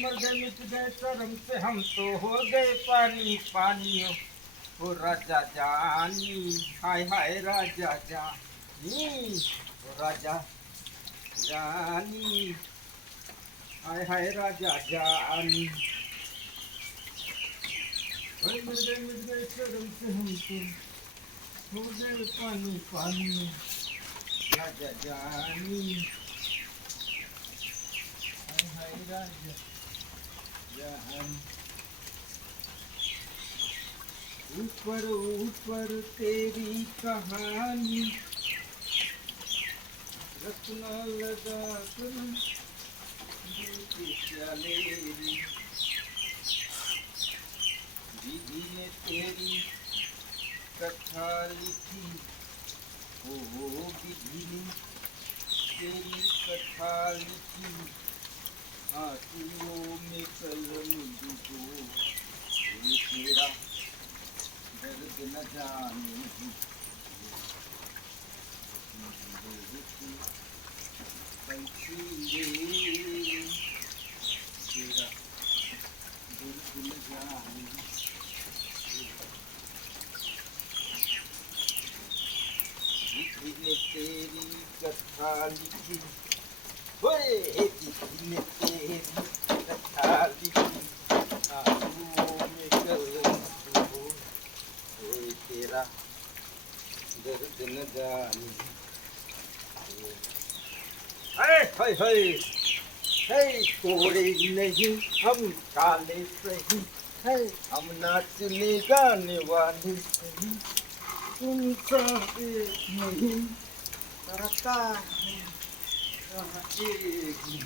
मर गए मिट गए शर्म से हम तो हो गए पानी पानी ओ राजा जानी हाय हाय राजा जानी ओ राजा जानी हाय हाय राजा जानी मर गए मिट गए शर्म से हम तो हो गए पानी पानी राजा जानी हाय हाय राजा जानी ऊपर ऊपर तेरी कहानी रखना लगा कर चले दीदी ने तेरी कथा लिखी ओ दीदी ने तेरी कथा लिखी आंसुओं में कलम डूबो कोई तेरा दर्द न जाने पंछी तेरा दर्द न जाने दीदी ने तेरी कथा लिखी ओए दीदी ने तेरी कथा लिखी आंसुओं में कलम डूबो कोई तेरा दर्द न जाने अरे हाय हाय है कोड़े नहीं हम काले सही है हम नाचने गाने वाले सही उनका एक नहीं करता है कहाँ एक नहीं